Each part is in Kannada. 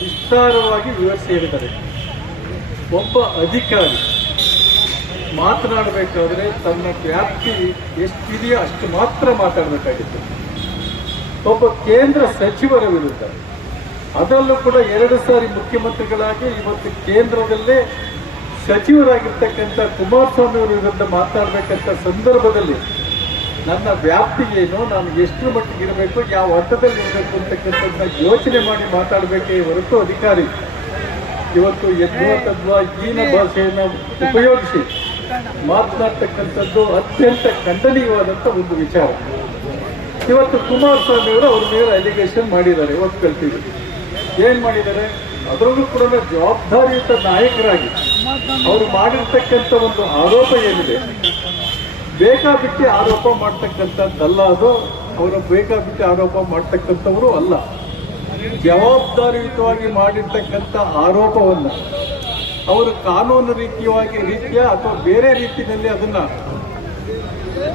ವಿಸ್ತಾರವಾಗಿ ವಿವರಿಸಿ ಹೇಳಿದ್ದಾರೆ. ಒಬ್ಬ ಅಧಿಕಾರಿ ಮಾತನಾಡಬೇಕಾದ್ರೆ ತನ್ನ ವ್ಯಾಪ್ತಿ ಎಷ್ಟಿದೆಯೋ ಅಷ್ಟು ಮಾತ್ರ ಮಾತಾಡಬೇಕಾಗಿತ್ತು. ಒಬ್ಬ ಕೇಂದ್ರ ಸಚಿವರ ವಿರುದ್ಧ, ಅದರಲ್ಲೂ ಕೂಡ 2 ಸಾರಿ ಮುಖ್ಯಮಂತ್ರಿಗಳಾಗಿ ಇವತ್ತು ಕೇಂದ್ರದಲ್ಲೇ ಸಚಿವರಾಗಿರ್ತಕ್ಕಂಥ ಕುಮಾರಸ್ವಾಮಿ ಅವರ ವಿರುದ್ಧ ಮಾತನಾಡಬೇಕಂತ ಸಂದರ್ಭದಲ್ಲಿ ನನ್ನ ವ್ಯಾಪ್ತಿ ಏನು, ನಾನು ಎಷ್ಟು ಮಟ್ಟಿಗೆ ಇರಬೇಕು, ಯಾವ ಹಂತದಲ್ಲಿ ಇರಬೇಕು ಅಂತಕ್ಕಂಥದ್ದನ್ನ ಯೋಚನೆ ಮಾಡಿ ಮಾತಾಡಬೇಕೇ ಹೊರತು ಅಧಿಕಾರಿ ಇವತ್ತು ಎದ್ವಾ ಹೀನ ಭಾಷೆಯನ್ನು ಉಪಯೋಗಿಸಿ ಮಾತನಾಡ್ತಕ್ಕಂಥದ್ದು ಅತ್ಯಂತ ಖಂಡನೀಯವಾದಂಥ ಒಂದು ವಿಚಾರ. ಇವತ್ತು ಕುಮಾರಸ್ವಾಮಿ ಅವರು ಅವ್ರ ಮೇಲೆ ಅಲಿಗೇಷನ್ ಮಾಡಿದ್ದಾರೆ, ಒಪ್ಕೊಳ್ತೀವಿ. ಏನು ಮಾಡಿದ್ದಾರೆ? ಅದರಲ್ಲೂ ಕೂಡ ಜವಾಬ್ದಾರಿಯುತ ನಾಯಕರಾಗಿ ಅವರು ಮಾಡಿರ್ತಕ್ಕಂಥ ಒಂದು ಆರೋಪ ಏನಿದೆ, ಬೇಕಾಬಿಟ್ಟಿ ಆರೋಪ ಮಾಡ್ತಕ್ಕಂಥದ್ದಲ್ಲ. ಅದು ಅವರು ಬೇಕಾಬಿಟ್ಟಿ ಆರೋಪ ಮಾಡ್ತಕ್ಕಂಥವರು ಅಲ್ಲ. ಜವಾಬ್ದಾರಿಯುತವಾಗಿ ಮಾಡಿರ್ತಕ್ಕಂಥ ಆರೋಪವನ್ನು ಅವರು ಕಾನೂನು ರೀತಿಯ ಅಥವಾ ಬೇರೆ ರೀತಿಯಲ್ಲಿ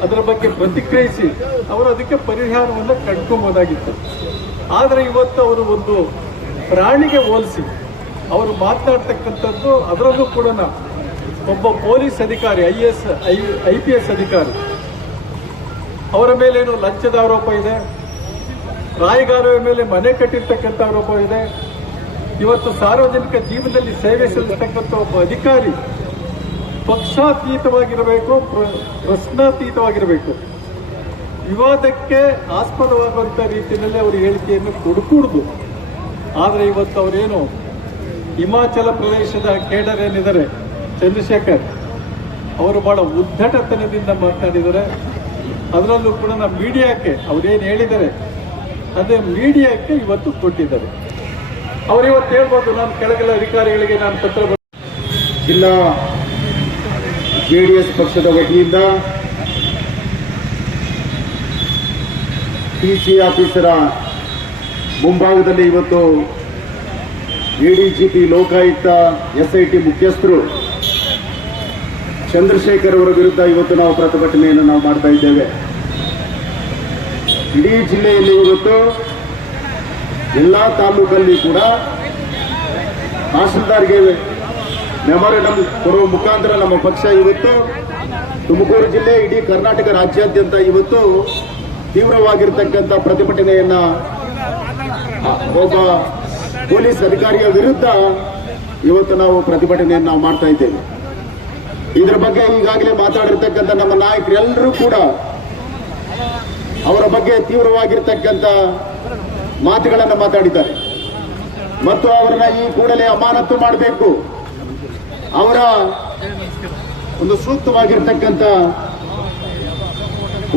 ಅದರ ಬಗ್ಗೆ ಪ್ರತಿಕ್ರಿಯಿಸಿ ಅವರು ಅದಕ್ಕೆ ಪರಿಹಾರವನ್ನು ಕಂಡುಕೋಬಹುದಾಗಿತ್ತು. ಆದರೆ ಇವತ್ತು ಅವರು ಒಂದು ಪ್ರಾಣಿಗೆ ಹೋಲಿಸಿ ಅವರು ಮಾತನಾಡ್ತಕ್ಕಂಥದ್ದು, ಅದರಲ್ಲೂ ಕೂಡ ಒಬ್ಬ ಪೊಲೀಸ್ ಅಧಿಕಾರಿ, IPS ಅಧಿಕಾರಿ, ಅವರ ಮೇಲೇನು ಲಂಚದ ಆರೋಪ ಇದೆ, ರಾಯಗಾರರ ಮೇಲೆ ಮನೆ ಕಟ್ಟಿರ್ತಕ್ಕಂಥ ಆರೋಪ ಇದೆ. ಇವತ್ತು ಸಾರ್ವಜನಿಕ ಜೀವನದಲ್ಲಿ ಸೇವೆ ಸಲ್ಲಿಸತಕ್ಕಂಥ ಒಬ್ಬ ಅಧಿಕಾರಿ ಪಕ್ಷಾತೀತವಾಗಿರಬೇಕು, ಪ್ರಶ್ನಾತೀತವಾಗಿರಬೇಕು. ವಿವಾದಕ್ಕೆ ಆಸ್ಪದವಾಗುವಂಥ ರೀತಿಯಲ್ಲಿ ಅವರು ಹೇಳಿಕೆಯನ್ನು ಕೊಡಕೂಡದು. ಆದರೆ ಇವತ್ತು ಅವರೇನು ಹಿಮಾಚಲ ಪ್ರದೇಶದ ಕೇಡರ್ ಏನಿದ್ದಾರೆ ಚಂದ್ರಶೇಖರ್, ಅವರು ಬಹಳ ಉದ್ದಟತನದಿಂದ ಮಾತನಾಡಿದ್ದಾರೆ. ಅದರಲ್ಲೂ ಕೂಡ ಮೀಡಿಯಾಕ್ಕೆ ಅವರೇನು ಹೇಳಿದ್ದಾರೆ ಅದೇ ಮೀಡಿಯಾಕ್ಕೆ ಇವತ್ತು ಕೊಟ್ಟಿದ್ದಾರೆ. ಅವರು ಇವತ್ತು ಹೇಳ್ಬೋದು, ನಾನು ಕೆಳಗೆಲ್ಲ ಅಧಿಕಾರಿಗಳಿಗೆ ನಾನು ಪತ್ರ ಜಿಲ್ಲಾ JDS ಪಕ್ಷದ ವತಿಯಿಂದ TC ಆಫೀಸರ ಮುಂಭಾಗದಲ್ಲಿ ಇವತ್ತು ADGP ಲೋಕಾಯುಕ್ತ SIT ಮುಖ್ಯಸ್ಥರು ಚಂದ್ರಶೇಖರ್ ಅವರ ವಿರುದ್ಧ ಇವತ್ತು ನಾವು ಪ್ರತಿಭಟನೆಯನ್ನು ನಾವು ಮಾಡ್ತಾ ಇದ್ದೇವೆ. ಇಡೀ ಜಿಲ್ಲೆಯಲ್ಲಿ ಇವತ್ತು ಎಲ್ಲ ತಾಲೂಕಲ್ಲಿ ಕೂಡ ತಹಶೀಲ್ದಾರ್ಗೆ ಮೆಮೊರಂಡಮ್ ಕೊಡುವ ಮುಖಾಂತರ ನಮ್ಮ ಪಕ್ಷ ಇವತ್ತು ತುಮಕೂರು ಜಿಲ್ಲೆ, ಇಡೀ ಕರ್ನಾಟಕ ರಾಜ್ಯಾದ್ಯಂತ ಇವತ್ತು ತೀವ್ರವಾಗಿರ್ತಕ್ಕಂಥ ಪ್ರತಿಭಟನೆಯನ್ನ ಒಬ್ಬ ಪೊಲೀಸ್ ಅಧಿಕಾರಿಯ ವಿರುದ್ಧ ಇವತ್ತು ನಾವು ಪ್ರತಿಭಟನೆಯನ್ನು ನಾವು ಮಾಡ್ತಾ ಇದ್ದೇವೆ. ಇದರ ಬಗ್ಗೆ ಈಗಾಗಲೇ ಮಾತಾಡಿರ್ತಕ್ಕಂಥ ನಮ್ಮ ನಾಯಕರೆಲ್ಲರೂ ಕೂಡ ಅವರ ಬಗ್ಗೆ ತೀವ್ರವಾಗಿರ್ತಕ್ಕಂಥ ಮಾತುಗಳನ್ನು ಮಾತಾಡಿದ್ದಾರೆ ಮತ್ತು ಅವರನ್ನ ಈ ಕೂಡಲೇ ಅಮಾನತು ಮಾಡಬೇಕು. ಅವರ ಒಂದು ಸೂಕ್ತವಾಗಿರ್ತಕ್ಕಂಥ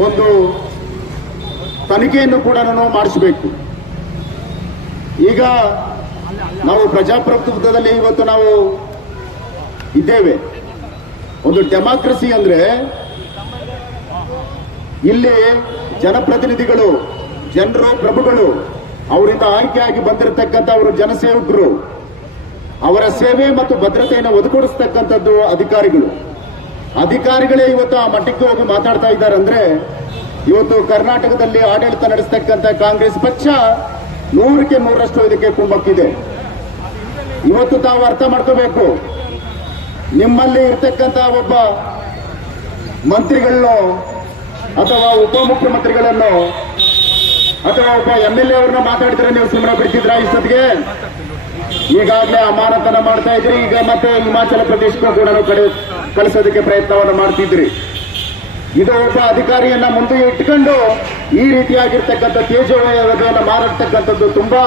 ಒಂದು ತನಿಖೆಯನ್ನು ಕೂಡ ನಾವು ಮಾಡಿಸಬೇಕು. ಈಗ ನಾವು ಪ್ರಜಾಪ್ರಭುತ್ವದಲ್ಲಿ ಇವತ್ತು ನಾವು ಇದ್ದೇವೆ. ಒಂದು ಡೆಮಾಕ್ರಸಿ ಅಂದ್ರೆ ಇಲ್ಲಿ ಜನಪ್ರತಿನಿಧಿಗಳು, ಜನರು, ಪ್ರಭುಗಳು, ಅವರಿಂದ ಆಯ್ಕೆಯಾಗಿ ಬಂದಿರತಕ್ಕಂಥ ಅವರು ಜನಸೇವಕರು, ಅವರ ಸೇವೆ ಮತ್ತು ಭದ್ರತೆಯನ್ನು ಒದಗಿಸ್ತಕ್ಕಂಥದ್ದು ಅಧಿಕಾರಿಗಳು. ಅಧಿಕಾರಿಗಳೇ ಇವತ್ತು ಆ ಮಟ್ಟಕ್ಕೆ ಹೋಗಿ ಮಾತಾಡ್ತಾ ಇದ್ದಾರೆ ಅಂದ್ರೆ ಇವತ್ತು ಕರ್ನಾಟಕದಲ್ಲಿ ಆಡಳಿತ ನಡೆಸತಕ್ಕಂಥ ಕಾಂಗ್ರೆಸ್ ಪಕ್ಷ 100ಕ್ಕೆ 100ರಷ್ಟು ಇದಕ್ಕೆ ಕುಮ್ಮಕ್ಕಿದೆ. ಇವತ್ತು ತಾವು ಅರ್ಥ ಮಾಡ್ಕೋಬೇಕು, ನಿಮ್ಮಲ್ಲಿ ಇರ್ತಕ್ಕಂಥ ಒಬ್ಬ ಮಂತ್ರಿಗಳನ್ನು ಅಥವಾ ಉಪಮುಖ್ಯಮಂತ್ರಿಗಳನ್ನು ಅಥವಾ ಒಬ್ಬ MLA ಅವ್ರನ್ನ ಮಾತಾಡಿದ್ರೆ ನೀವು ಸುಮ್ಮನೆ ಬಿಡ್ತಿದ್ರ? ಇಷ್ಟೊತ್ತಿಗೆ ಈಗಾಗಲೇ ಅಮಾನತನ ಮಾಡ್ತಾ ಇದ್ರಿ. ಈಗ ಮತ್ತೆ ಹಿಮಾಚಲ ಪ್ರದೇಶಕ್ಕೂ ಕೂಡ ಕಳಿಸೋದಕ್ಕೆ ಪ್ರಯತ್ನವನ್ನು ಮಾಡ್ತಿದ್ರಿ. ಇದು ಒಬ್ಬ ಅಧಿಕಾರಿಯನ್ನ ಮುಂದೆ ಇಟ್ಕೊಂಡು ಈ ರೀತಿಯಾಗಿರ್ತಕ್ಕಂಥ ತೇಜೋವಧೆಯನ್ನು ಮಾಡಿರ್ತಕ್ಕಂಥದ್ದು ತುಂಬಾ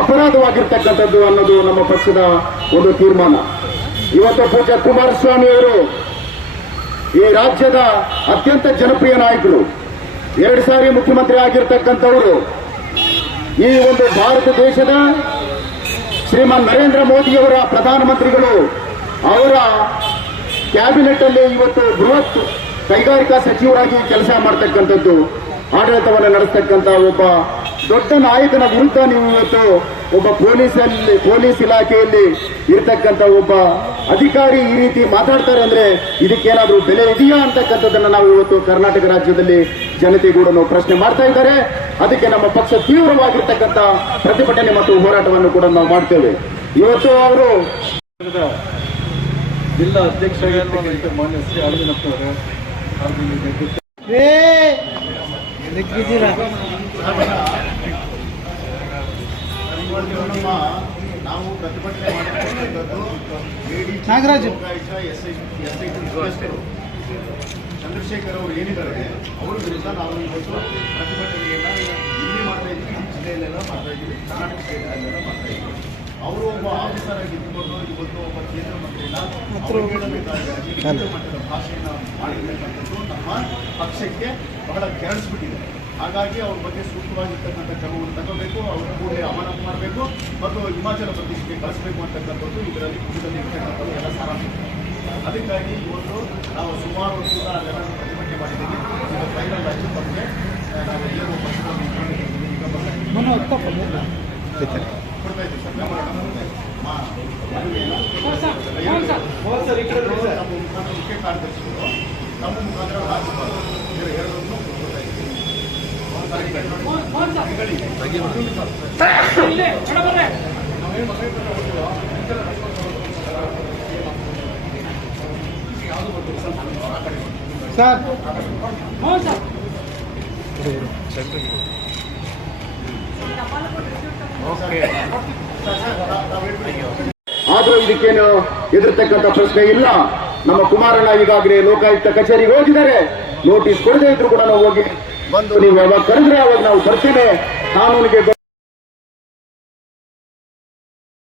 ಅಪರಾಧವಾಗಿರ್ತಕ್ಕಂಥದ್ದು ಅನ್ನೋದು ನಮ್ಮ ಪಕ್ಷದ ಒಂದು ತೀರ್ಮಾನ. ಇವತ್ತು ಪೂಜ್ಯ ಕುಮಾರಸ್ವಾಮಿ ಅವರು ಈ ರಾಜ್ಯದ ಅತ್ಯಂತ ಜನಪ್ರಿಯ ನಾಯಕರು, 2 ಸಾರಿ ಮುಖ್ಯಮಂತ್ರಿ ಆಗಿರ್ತಕ್ಕಂಥವರು, ಈ ಒಂದು ಭಾರತ ದೇಶದ ಶ್ರೀಮಾನ್ ನರೇಂದ್ರ ಮೋದಿಯವರ ಪ್ರಧಾನಮಂತ್ರಿಗಳು, ಅವರ ಕ್ಯಾಬಿನೆಟ್ ಅಲ್ಲಿ ಇವತ್ತು ಬೃಹತ್ ಕೈಗಾರಿಕಾ ಸಚಿವರಾಗಿ ಕೆಲಸ ಮಾಡತಕ್ಕಂಥದ್ದು, ಆಡಳಿತವನ್ನು ನಡೆಸತಕ್ಕಂಥ ಒಬ್ಬ ದೊಡ್ಡ ನಾಯಕನ ವಿರುದ್ಧ ನೀವು ಇವತ್ತು ಒಬ್ಬ ಪೊಲೀಸ್ ಇಲಾಖೆಯಲ್ಲಿ ಇರತಕ್ಕಂಥ ಒಬ್ಬ ಅಧಿಕಾರಿ ಈ ರೀತಿ ಮಾತಾಡ್ತಾರೆ ಅಂದ್ರೆ ಇದಕ್ಕೇನಾದ್ರೂ ಬೆಲೆ ಇದೆಯಾ ಅಂತಕ್ಕಂಥದ್ದನ್ನು ನಾವು ಇವತ್ತು ಕರ್ನಾಟಕ ರಾಜ್ಯದಲ್ಲಿ ಜನತೆ ಕೂಡ ಪ್ರಶ್ನೆ ಮಾಡ್ತಾ ಇದ್ದಾರೆ. ಅದಕ್ಕೆ ನಮ್ಮ ಪಕ್ಷ ತೀವ್ರವಾಗಿರ್ತಕ್ಕಂಥ ಪ್ರತಿಭಟನೆ ಮತ್ತು ಹೋರಾಟವನ್ನು ಕೂಡ ನಾವು ಮಾಡ್ತೇವೆ. ಇವತ್ತು ಅವರು ಜಿಲ್ಲಾ ಅಧ್ಯಕ್ಷರಾಗಿರ್ತಕ್ಕಂಥ ಮಾನ್ಯ ಶ್ರೀ ಅರವಿಂದಪ್ಪನವರೇ ಹಾಗೂ ಇಲ್ಲಿ ನೇತೃತ್ವ ನಾವು ಪ್ರತಿಭಟನೆ ಮಾಡಿರ್ತಕ್ಕಂಥದ್ದು ನಾಗರಾಜು ಚಂದ್ರಶೇಖರ್ ಅವರು ಏನಿದ್ದಾರೆ ಅವರ ವಿರುದ್ಧ ನಾವು ಇವತ್ತು ಪ್ರತಿಭಟನೆಯನ್ನ ಇಲ್ಲಿ ಮಾಡ್ತಾ ಇದ್ದೀವಿ, ಈ ಜಿಲ್ಲೆಯಲ್ಲೆಲ್ಲ ಮಾಡ್ತಾ ಇದ್ದೀವಿ, ಕರ್ನಾಟಕ ಜಿಲ್ಲೆಯಲ್ಲೆಲ್ಲ ಮಾಡ್ತಾ ಇದ್ದೀವಿ. ಅವರು ಒಬ್ಬ ಆಫೀಸರ್ ಆಗಿದ್ದುಕೊಂಡು ಇವತ್ತು ಒಬ್ಬ ಕೇಂದ್ರ ಮಂತ್ರಿನ ಕೇಂದ್ರ ಮಟ್ಟದ ಭಾಷೆಯನ್ನು ಮಾಡಿರ್ತಕ್ಕಂಥದ್ದು ನಮ್ಮ ಪಕ್ಷಕ್ಕೆ ಬಹಳ ಕೆರಳಿಸ್ಬಿಟ್ಟಿದೆ. ಹಾಗಾಗಿ ಅವ್ರ ಬಗ್ಗೆ ಸೂಕ್ತವಾಗಿರ್ತಕ್ಕಂಥ ಕ್ರಮವನ್ನು ತಗೋಬೇಕು, ಅವರ ಕೂಡಲೇ ಅಮಾನತು ಮಾಡಬೇಕು ಮತ್ತು ಹಿಮಾಚಲ ಪ್ರದೇಶಕ್ಕೆ ಕಳಿಸಬೇಕು ಅಂತಕ್ಕಂಥದ್ದು ಇದರಲ್ಲಿ ಇರ್ತಕ್ಕಂಥದ್ದು ಎಲ್ಲ ಸಾರಾಂಶ. ಅದಕ್ಕಾಗಿ ಇವತ್ತು ನಾವು ಸುಮಾರು ಹೊತ್ತಿಂದ ಅಲ್ಲೆಲ್ಲ ಪ್ರತಿಭಟನೆ ಮಾಡಿದ್ದೀವಿ. ಈಗ ಫೈನಲ್ ಆಗಿ ಬಗ್ಗೆ ನಾವು ಎಲ್ಲರೂ ಪಕ್ಷದ ಕೊಡ್ತಾ ಇದ್ದೀವಿ ಸರ್. ನಮ್ಮ ಮುಖಾಂತರ ಮುಖ್ಯ ಕಾರ್ಯದರ್ಶಿಗಳು, ನಮ್ಮ ಮುಖಾಂತರ ರಾಜ್ಯಪಾಲರು ಇದರ ಎರಡನ್ನೂ ಕೊಡ್ತಾ ಇದ್ದೀವಿ. ಆದರೂ ಇದಕ್ಕೇನು ಎದುರ್ತಕ್ಕಂಥ ಪ್ರಶ್ನೆ ಇಲ್ಲ. ನಮ್ಮ ಕುಮಾರಣ್ಣ ಈಗಾಗಲೇ ಲೋಕಾಯುಕ್ತ ಕಚೇರಿಗೆ ಹೋಗಿದ್ದಾರೆ. ನೋಟಿಸ್ ಕೊಡದೇ ಇದ್ರು ಕೂಡ ನಾವು ಹೋಗಿ ಬಂದು ನೀವು ಯಾವಾಗ ಕರೆದ್ರೆ ಅವಾಗ ನಾವು ಬರ್ತೇನೆ. ಕಾನೂನಿಗೆ